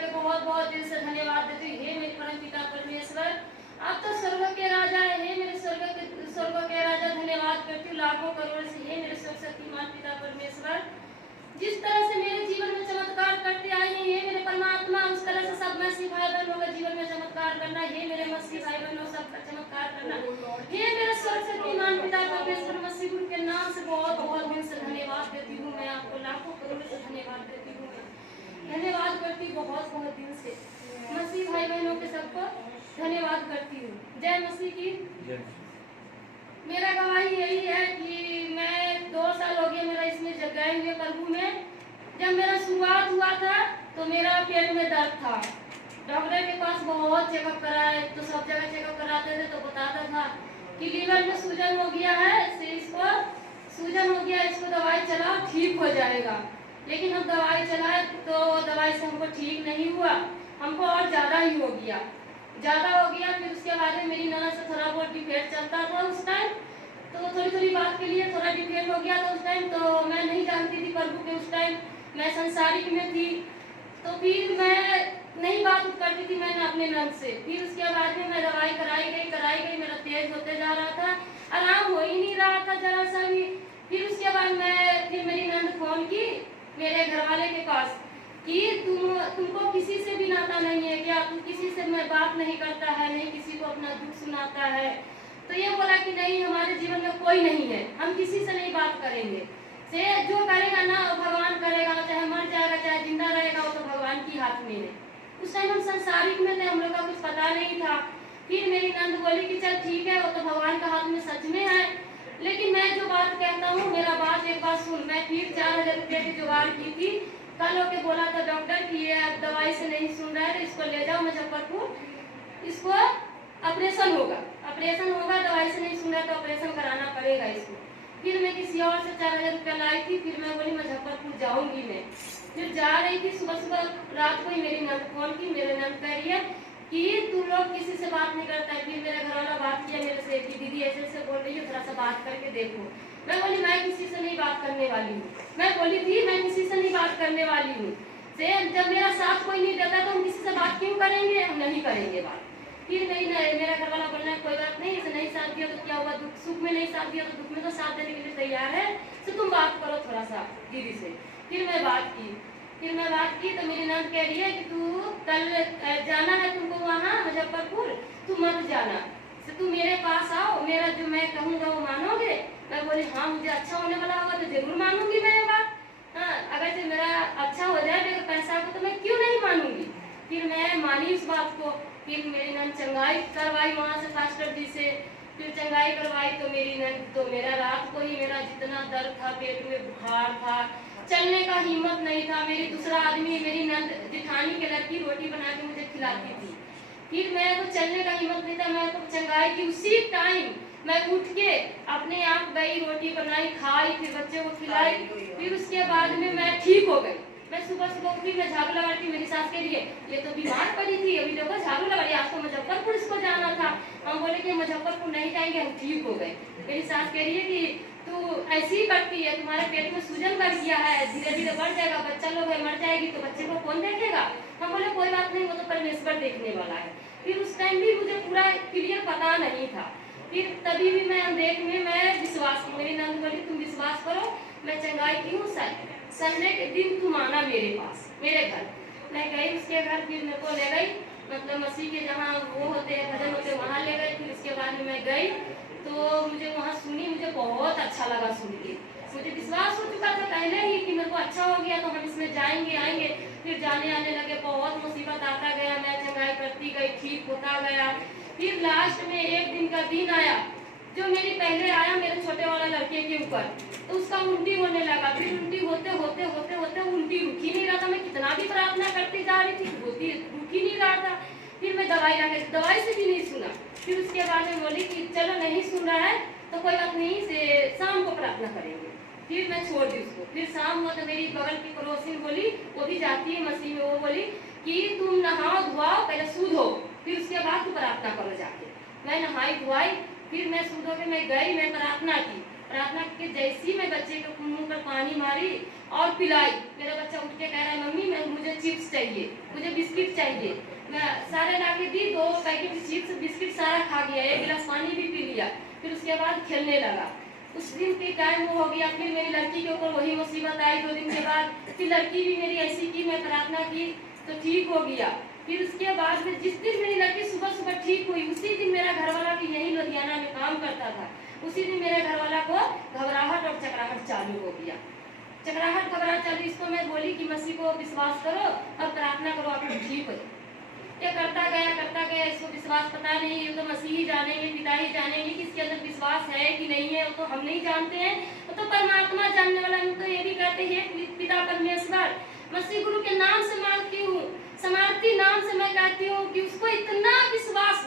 के बहुत बहुत दिल से धन्यवाद देती हूँ। हे मेरे परम पिता परमेश्वर, आप तो स्वर्ग के राजा है। हे मेरे स्वर्ग के राजा, धन्यवाद करती हूँ लाखों करोड़ से। हे मेरे सर्वशक्तिमान पिता परमेश्वर, जिस तरह से मेरे जीवन में चमत्कार करते आए हैं, हे मेरे परमात्मा, उस तरह से सब मसीह भाई बहनों के जीवन में चमत्कार करना। हे मेरे मसीह भाई बहनों सबका चमत्कार करना। हे मेरे सर्वशक्तिमान पिता परमेश्वर, मसीह गुरु के नाम से बहुत बहुत दिल से धन्यवाद देती हूँ। मैं आपको लाखों करोड़ से धन्यवाद देती हूँ। धन्यवाद करती बहुत बहुत दिल से मसीह भाई बहनों के सबको धन्यवाद करती हूँ। जय मसीह की। मेरा गवाही यही है कि मैं 2 साल हो गए मेरा इसमें गए हुए प्रभु में। जब मेरा शुरुआत हुआ था तो मेरा पेट में दर्द था। डॉक्टर के पास बहुत चेकअप कराए, तो सब जगह चेकअप कराते थे तो बताता था कि लीवर में सूजन हो गया है, इसको सूजन हो गया, इसको दवाई चलाओ ठीक हो जाएगा। लेकिन हम दवाई चलाए तो दवाई से हमको ठीक नहीं हुआ, हमको और ज़्यादा ही हो गया, ज़्यादा हो गया। फिर उसके बाद में मेरी ननद से थोड़ा बहुत डिफेक्ट चलता था उस टाइम, तो थोड़ी थोड़ी बात के लिए थोड़ा डिफेक्ट हो गया था उस टाइम। तो मैं नहीं जानती थी प्रभु के, उस टाइम मैं संसारिक में थी, तो फिर मैं नहीं बात करती थी मैंने अपने ननद से। फिर उसके बाद में मैं दवाई कराई गई, मेरा तेज होते जा रहा था, आराम हो ही नहीं रहा था जरा सा भी। फिर उसके बाद फिर मेरी ननद फोन की मेरे घर वाले के पास कि तुमको किसी से भी नाता नहीं है क्या, तुम किसी से मैं बात नहीं करता है, नहीं किसी को अपना दुख सुनाता है। तो ये बोला कि नहीं, हमारे जीवन में कोई नहीं है, हम किसी से नहीं बात करेंगे, से जो करेगा ना वो भगवान करेगा, चाहे मर जाएगा चाहे जिंदा रहेगा वो तो भगवान की हाथ में है। उस टाइम हम संसारिक में थे, हम लोग का कुछ पता नहीं था। फिर मेरी नंद बोली कि चल ठीक है, वो तो भगवान का हाथ में सच में है, लेकिन मैं जो बात कहता हूँ मेरा बात एक बात सुन। मैं फिर 4000 रुपये की जुगाड़ की थी, कल होके बोला था डॉक्टर कि ये दवाई से नहीं सुन रहा है तो इसको ले जाओ मुजफ्फरपुर, इसको ऑपरेशन होगा, दवाई से नहीं सुन रहा तो ऑपरेशन कराना पड़ेगा इसको। फिर मैं किसी और से 4000 रुपया लाई थी, फिर मैं बोली मुजफ्फरपुर जाऊंगी मैं। फिर जा रही थी, सुबह रात को ही मेरी नंद फोन की, मेरे नंद कह रही है कि तू लोग किसी से बात नहीं करता है। फिर मेरा घर वाला बात किया मेरे से कि दीदी ऐसे ऐसे बोल रही है, थोड़ा सा बात करके देखो। मैं बोली मैं किसी से नहीं बात करने वाली हूँ, मैं बोली थी मैं किसी से नहीं बात करने वाली हूँ। जब मेरा साथ कोई नहीं देता तो हम किसी से बात क्यों करेंगे, हम नहीं करेंगे बात। फिर मेरा घर वाला बोलना कोई बात नहीं, इसे नहीं साथ दिया तो क्या हुआ, दुख सुख में नहीं साथ दिया तो दुख में तो साथ देने के लिए तैयार है, तो तुम बात करो थोड़ा सा दीदी से। फिर मैं बात की तो मेरी नंद कह रही है कि तू कल जाना है तुमको वहाँ मुजफ्फरपुर, तू मत जाना, तू मेरे पास आओ, मेरा जो मैं कहूँगा वो मानोगे। मैं बोली हाँ, मुझे अच्छा होने वाला होगा तो जरूर मानूंगी मैं ये बात। हाँ, अगर जो मेरा अच्छा हो जाए मेरे पैसा को तो मैं क्यों नहीं मानूंगी। फिर मैं मानी उस बात को। फिर मेरी नंद चंगाई करवाई वहाँ से फास्टर जी से, फिर चंगाई करवाई तो मेरी नंद तो मेरा रात को ही मेरा जितना दर्द था, पेट में बुखार था, चलने का हिम्मत नहीं था। मेरी दूसरा आदमी मेरी नंद जिठानी के लड़की रोटी बना के मुझे खिलाती थी, फिर मेरे को चलने का हिम्मत नहीं था। मैं तो चंगाई की उसी टाइम मैं उठ के अपने आप गई, रोटी बनाई, खाई, फिर बच्चे को खिलाई। फिर उसके बाद में मैं ठीक हो गई। मैं सुबह उठी, मैं झाड़ू लगा रही थी, मेरी सास के लिए ये तो बीमार पड़ी थी, अभी देखो झाड़ू लगा रही, आज तो मुजफ्फरपुर इसको जाना था। हम बोले कि मुजफ्फरपुर नहीं जाएंगे, हम ठीक हो गए। मेरी सास कह रही है कि तू ऐसी ही करती है, तुम्हारे पेट में सूजन बढ़ गया है, धीरे धीरे बढ़ जाएगा, बच्चा लोग है, मर जाएगी तो बच्चे को कौन देखेगा। हम बोले कोई बात नहीं, वो तो परमेश्वर देखने वाला है। फिर उस टाइम भी मुझे पूरा क्लियर पता नहीं था। फिर तभी भी मैं देख में मैं विश्वास, मेरी नंद बोली तुम विश्वास करो, मैं चंगाई की हूँ, संडे के दिन तुम आना मेरे पास, मेरे घर। मैं गई उसके घर, फिर मेरे को ले गई, मतलब मसीह के जहाँ वो होते हैं भजन होते वहाँ ले गई। फिर उसके बाद में मैं गई तो मुझे वहाँ सुनी, मुझे बहुत अच्छा लगा सुन के। मुझे विश्वास हो चुका था पहले ही कि मेरे को अच्छा हो गया तो हम इसमें जाएंगे आएंगे। फिर जाने आने लगे, बहुत मुसीबत आता गया, मैं चंगाई करती गई, ठीक होता गया। फिर लास्ट में एक दिन का दिन आया जो मेरी पहले आया मेरे छोटे वाला लड़के के ऊपर, तो उसका उल्टी होने लगा। फिर उल्टी होते होते होते होते उल्टी रुक ही नहीं रहा था। मैं कितना भी प्रार्थना करती जा रही थी, रुक ही नहीं रहा था। फिर मैं दवाई से भी नहीं सुना। फिर उसके बाद में बोली कि चलो नहीं सुन रहा है तो कोई बात नहीं, से शाम को प्रार्थना करेंगे। फिर मैं छोड़ दी उसको। फिर शाम हुआ तो मेरी बगल की पड़ोसी बोली, वो भी जाती है मसीह में, वो बोली कि तुम नहाओ धुआओ, पहले शुद्ध हो, फिर उसके बाद तू प्रार्थना करो जाके। मैं नहाई धुआई, फिर मैं शुद्ध होकर मैं गई, मैं प्रार्थना की। प्रार्थना के जैसी मैं बच्चे के मुंह पर पानी मारी और पिलाई, मेरा बच्चा उठ के कह रहा है मम्मी मुझे चिप्स चाहिए, मुझे बिस्किट चाहिए। मैं सारे ला के दी, 2 पैकेट चिप्स बिस्किट सारा खा गया, 1 गिलास पानी भी पी लिया। फिर उसके बाद खेलने लगा। उस दिन के टाइम वो हो गया। फिर मेरी लड़की के ऊपर वही मुसीबत आई 2 दिन के बाद। फिर लड़की भी मेरी ऐसी की, मैं प्रार्थना की तो ठीक हो गया। फिर उसके बाद में जिस दिन मेरी लड़की सुबह सुबह ठीक हुई, उसी दिन मेरा घरवाला भी यही लुधियाना में काम करता था। उसी दिन मेरे घरवाला को घबराहट और चकराहट चालू हो गया। चकराहट घबराहट चालू। इसको मैं बोली कि मसीह को विश्वास करो और प्रार्थना करो, आप लोग ठीक हो। ये करता गया। इसको विश्वास पता नहीं, ये तो मसीह ही जानेंगे, पिता ही जानेंगे कि इसके अंदर विश्वास है कि नहीं है, वो तो हम नहीं जानते हैं, वो तो परमात्मा जानने वाला। हम तो ये भी कहते हैं पिता परमेश्वर, मसीह गुरु के नाम से मांगती हूँ, समार्थी नाम से मैं कहती हूँ कि उसको इतना विश्वास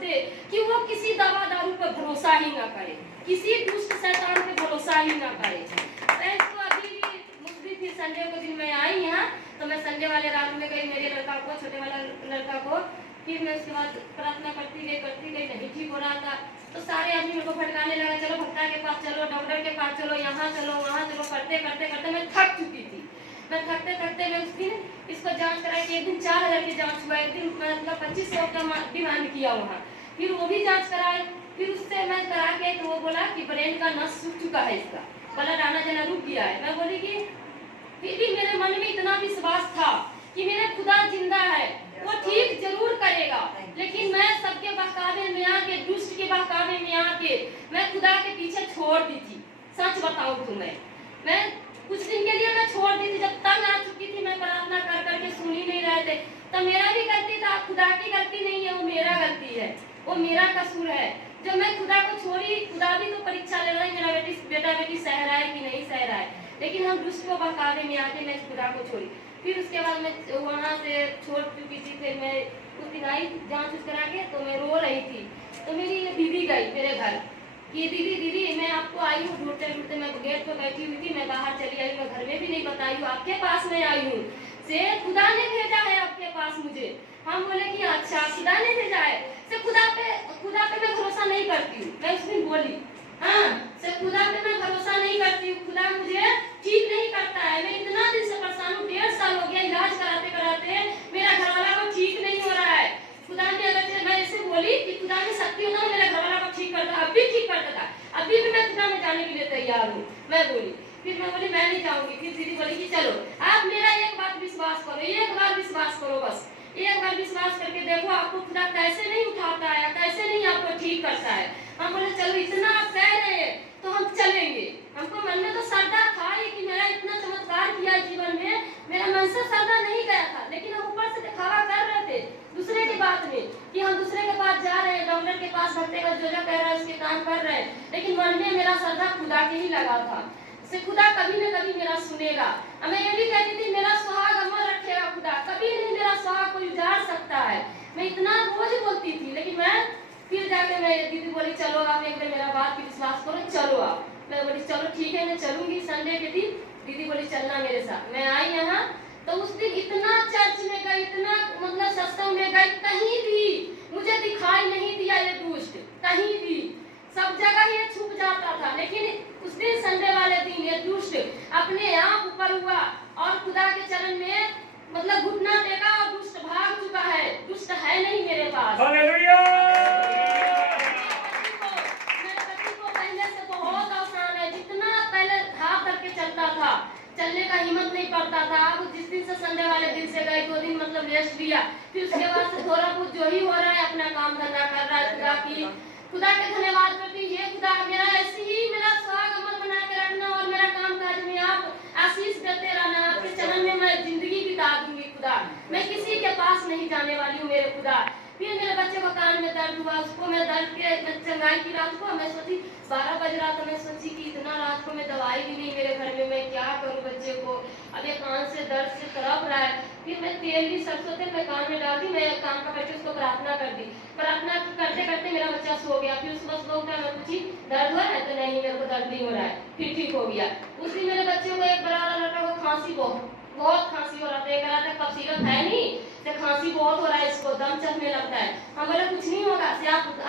दे कि वो किसी दवा दारू पर भरोसा ही ना करे, किसी दुष्ट शैतान पे भरोसा ही ना करे। तो अभी भी मुझे फिर संडे को दिन मैं आई यहाँ, तो मैं संडे वाले रात में गई मेरे लड़का को, छोटे वाला लड़का को। फिर मैं उसके बाद प्रार्थना करती गई, नहीं ठीक हो रहा था। तो सारे आदमी मेरे को भटकाने लगा, चलो भट्टा के पास चलो, डॉक्टर के पास चलो, यहाँ चलो वहाँ चलो, करते मैं थक चुकी थी। मैं थकते मैं उस दिन इसको जांच कराई कि एक दिन 4000 की जांच हुआ, एक दिन मतलब 2500 का डिमांड किया वहाँ। फिर वो भी जांच कराई। फिर उससे मैं करा के तो वो बोला कि ब्रेन का नस सूख चुका है, इसका ब्लड आना जाना रुक गया है। मैं बोली कि फिर भी मेरे मन में इतना विश्वास था कि मेरा खुदा जिंदा है, वो ठीक जरूर करेगा। लेकिन मैं सबके बहकावे में आके, दुष्ट के बहकावे में आके मैं खुदा के पीछे छोड़ दी थी। सच बताऊं तुम्हें, मैं कुछ दिन के लिए मैं छोड़ दी थी। जब तंग आ चुकी थी, मैं प्रार्थना कर करके सुन ही नहीं रहे थे। तो मेरा भी गलती था, खुदा की गलती नहीं है, वो मेरा गलती है, वो मेरा कसूर है। जब मैं खुदा को छोड़ी, खुदा भी तो परीक्षा ले रहा है मेरा बेटा बेटी सह रहा है कि नहीं सह रहा है, लेकिन हम दुष्ट को बहकावे में आके मैं खुदा को छोड़ी। फिर उसके बाद मैं वहाँ से छोड़ चुकी थी। फिर मैं उस दिन आई जांच करा के, तो मैं रो रही थी। तो मेरी दीदी गई मेरे घर कि दीदी मैं आपको आई हूँ ढूंढते, मैं गेट पे बैठी हुई थी, मैं बाहर चली आई, मैं घर में भी नहीं बताई हूँ, आपके पास में आई हूँ, से खुदा ने भेजा है आपके पास मुझे। हम बोले कि अच्छा खुदा ने भेजा है, से खुदा पे मैं भरोसा नहीं करती हूँ। मैं उस दिन बोली हाँ, से खुदा पे मैं भरोसा नहीं करती हूँ, खुदा मुझे ठीक नहीं करता है। मैं इतना दिन से परेशान हूँ, 1.5 साल हो गया इलाज कराते मेरा घरवाला को ठीक नहीं हो रहा है। खुदा ने अगर मैं ऐसे बोली कि खुदा ने शक्ति होता है मेरे घरवाला को ठीक करता, अब भी ठीक करता था, अभी भी मैं खुदा में जाने के लिए तैयार हूँ। मैं बोली, फिर मैं बोली मैं नहीं जाऊंगी। फिर दीदी बोली कि चलो आप मेरा एक बात विश्वास करो, एक बार विश्वास करो, बस एक बार विश्वास करके देखो आपको खुदा कैसे नहीं उठाता है, कैसे नहीं आपको ठीक करता है। हम बोले चलो इतना आप कह रहे हैं तो हम चलेंगे। हमको मन में तो श्रद्धा था ही कि मेरा इतना चमत्कार किया जीवन में, मेरा मन से श्रद्धा नहीं गया था, लेकिन हम ऊपर से दिखावा कर रहे थे दूसरे की बात में कि हम दूसरे के पास जा रहे हैं, डॉक्टर के पास भट्टे का जो कह रहा है उसके काम कर रहे हैं, लेकिन मन में मेरा श्रद्धा खुदा के ही लगा था। से खुदा कभी न कभी मेरा सुनेगा। मैं ये भी कहती थी मेरा सुहाग अमर रखेगा खुदा, कभी नहीं मेरा सुहाग कोई उजाड़ सकता है। मैं इतना रोज बोलती थी, लेकिन मैं फिर जाके मैं दीदी बोली चलो आप एक बार मेरा बात की विश्वास करो, चलो आप। मैं बोली चलो ठीक है मैं चलूंगी संडे के दिन। दीदी बोली चलना मेरे साथ। मैं आई यहाँ, तो उस दिन इतना चर्च में गई, इतना मतलब सत्संग में गई, कहीं भी मुझे दिखाई नहीं दिया ये दुष्ट, कहीं भी, सब जगह ये छुप जाता था। लेकिन उस दिन संडे वाले दिन ये दुष्ट अपने आप ऊपर हुआ और खुदा के चरण में मतलब घुटना टेका और दुष्ट भाग चुका है, दुष्ट है नहीं मेरे पास। हालेलुया। मेरे पति को पहले से बहुत आसान है, जितना पहले हाथ धर के चलता था, चलने का हिम्मत नहीं पड़ता था। अब जिस दिन से संडे वाले दिन से गए 2 दिन मतलब रेस्ट लिया, फिर उसके बाद से थोड़ा बहुत जो ही हो रहा है अपना काम धंधा कर रहा है। खुदा के धन्यवाद करती हूँ। ये खुदा मेरा ऐसे ही मेरा सुहाग अमर बना के रखना और मेरा काम काज में आप आशीष देते रहना, आपके चरण में मैं जिंदगी बिता दूंगी खुदा। मैं किसी के पास नहीं जाने वाली हूँ मेरे खुदा। फिर मेरे बच्चे को कान में दर्द हुआ, उसको मैं दर्द के चंगाई की रात को मैं सोची 12 बज रहा था, मैं सोची कि इतना रात को मैं दवाई भी नहीं मेरे घर में, मैं क्या करूँ बच्चे को। अब ये कान से दर्द से तड़प रहा है। फिर मैं तेल भी सरसों तेल मैं कान में डाल दी, मैं कान पकड़ के उसको प्रार्थना कर दी। प्रार्थना करते करते मेरा बच्चा सो गया। फिर सुबह उठा, मैं पूछी दर्द हुआ है तो नहीं मेरे को दर्द नहीं हो रहा है, फिर ठीक हो गया। उस दिन मेरे बच्चे को एक बड़ा लड़का को खांसी बहुत खांसी हो रहा था, कह रहा था कब सीरप है नहीं तो खांसी बहुत हो रहा है, इसको दम चढ़ने लगता है। हम बोले कुछ नहीं होगा,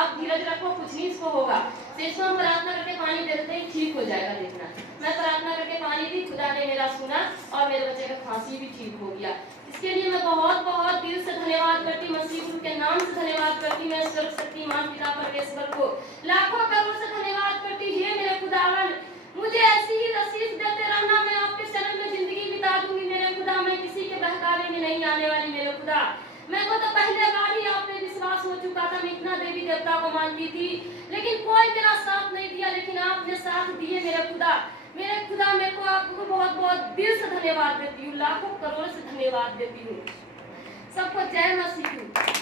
आप धीरज रखो, कुछ नहीं इसको होगा। शेषवा प्रार्थना करके पानी दे देते हैं, ठीक हो जाएगा। देखना, मैं प्रार्थना करके पानी दी, खुदा ने मेरा सुना और मेरे बच्चे का खांसी भी ठीक हो गया। इसके लिए मैं बहुत बहुत दिल से धन्यवाद करती, मसीह गुरु के नाम से धन्यवाद करती। मैं सर्वशक्तिमान पिता परमेश्वर को लाखों करोड़ से धन्यवाद करती। हे मेरे खुदावन, मुझे ऐसी ही आशीष देते रहना, मैं आपके चरण में जिंदगी बिता दूंगी मेरे खुदा। मैं किसी के बहकावे में नहीं आने वाली मेरे खुदा। मैं को तो पहले बार ही आपने विश्वास हो चुका था, मैं इतना देवी देवता को मानती थी, लेकिन कोई मेरा साथ नहीं दिया, लेकिन आपने साथ दिए मेरे खुदा। मेरे खुदा, मेरे को आपको बहुत बहुत दिल से धन्यवाद देती हूँ, लाखों करोड़ से धन्यवाद देती हूँ। सबको जय मसीह।